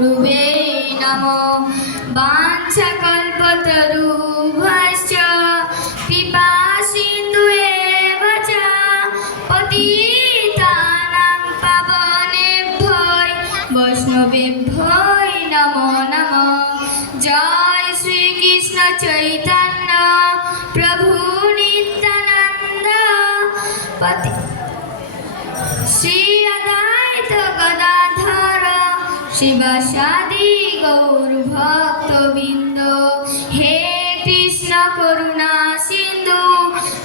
गुरुवे नमो। वाञ्छाकल्पतरुभ्यश्च कृपासिन्धुएव च पतितानां पावनेभ्यो वैष्णवेभ्यो नमो नमः। जय श्री कृष्ण चैतन्य प्रभु नित्यानंद पति श्री अद्वैत गदाधर शिवासादि गौर भक्तवृंद। हे कृष्ण करुणा सिंधु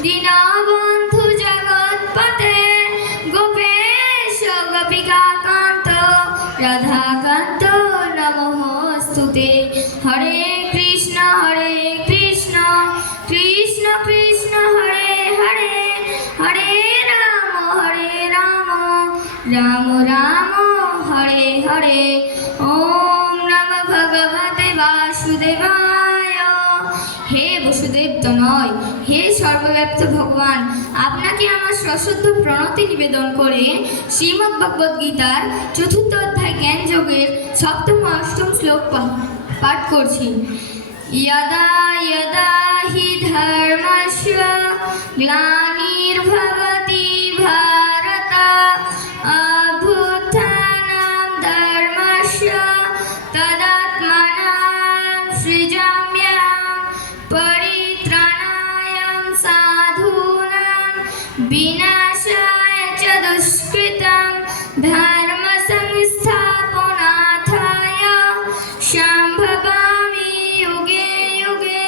दीनबंधु जगत्पते गोपेश गोपिका कांत राधाकांत नमोस्तुते। हरे कृष्ण कृष्ण कृष्ण हरे हरे हरे राम राम राम हरे हरे। ओम नमः भगवते वासुदेवाय। हे বসুদেব তনয়, হে সর্বব্যাপ্ত ভগবান, আপনাকে আমার সশ্রদ্ধ প্রণতি নিবেদন করে শ্রীমদ্ ভগবদ গীতার চতুর্থ অধ্যায় জ্ঞান যোগের সপ্তম ও অষ্টম শ্লোক পাঠ করছি। यदा यदा हि धर्मस्य ग्लानिर्भवति भारत अभ्युत्थानं धर्मस्य तदात्मानं सृजाम्यहं परित्राणाय साधूनां विनाशाय च दुष्कृतं धर्म संस्थापनार्थाय সম্ভবামি युगे युगे।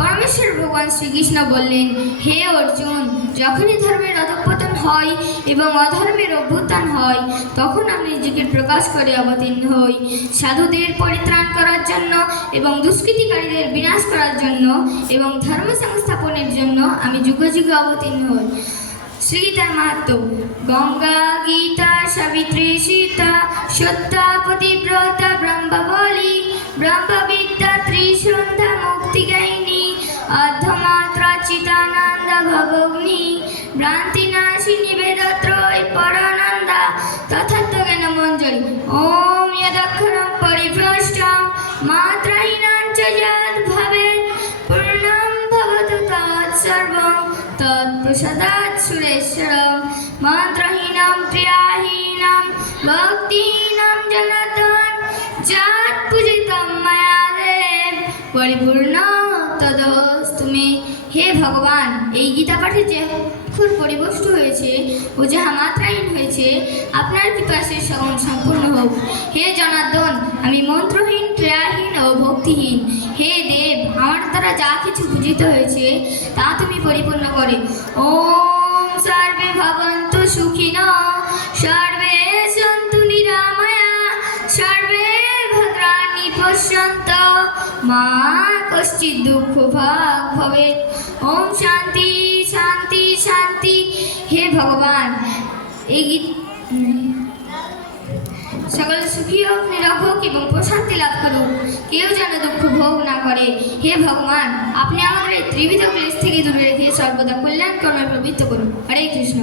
পরমেশ্বর ভগবান শ্রীকৃষ্ণ বললেন, হে অর্জুন, যখনই ধর্মের অধঃপতন হয় এবং অধর্মের অভ্যুত্থান হয় তখন আমি নিজেকে প্রকাশ করে অবতীর্ণ হই সাধুদের পরিত্রাণ করার জন্য এবং দুষ্কৃতিকারীদের বিনাশ করার জন্য এবং ধর্ম সংস্থাপনের জন্য আমি যুগে যুগে অবতীর্ণ হই। শ্রীগীতার মাহাত্ম্য। গঙ্গা গীতা সাবিত্রী সীতা সত্যা পতিব্রতা ব্রহ্মবলী ব্রহ্মবিদ্যা ত্রিসন্ধ্যা মুক্তিগায়িনী অর্ধমাত্রা চিতানন্দ ভগগ্নি ভ্রান্তিনাশিনী বেদত্রয় পরানন্দা তথাত্মজ্ঞান মঞ্জরি। ওম যদক্ষরম পরিভ্রষ্টম মাত্রাহীনং চ যদ্ ভবেৎ পূর্ণং ভবতু তৎসর্বং তৎপ্রসাদাৎ সুরেশ্বরম। মন্ত্রহীনম ক্রিয়াহীনম ভক্তিহীনম জনার্দন যৎ পূজিতম ময়া দেব পরিপূর্ণ তদস্তু মে। হে ভগবান, এই গীতা পাঠে যে অক্ষর পরিপুষ্ট হয়েছে ও যাহা মাত্রাহীন হয়েছে আপনার কৃপাশে সম্পূর্ণ হোক। হে জনার্দন, আমি মন্ত্রহীন ক্রিয়াহীন ও ভক্তিহীন। হে দেব, আমার দ্বারা যা কিছু পূজিত হয়েছে তা তুমি পরিপূর্ণ করে। ওম সর্বে ভবন্তু সুখিনঃ সর্বে সন্তু নিরাময়া সর্বে ভদ্রাণি পশ্যন্তু মা কশ্চিৎ দুঃখ ভাগ ভবেৎ। ওম শান্তি শান্তি শান্তি। হে ভগবান, এই সকল সুখী হোক, নিরোগ হোক এবং প্রশান্তি লাভ করুক, কেউ যেন দুঃখ ভোগ না করে। হে ভগবান, আপনি আমাদের ত্রিবিধ ক্লেশ থেকে দূরে রেখে সর্বদা কল্যাণ কর্মে প্রবৃত্ত করুন। হরে কৃষ্ণ।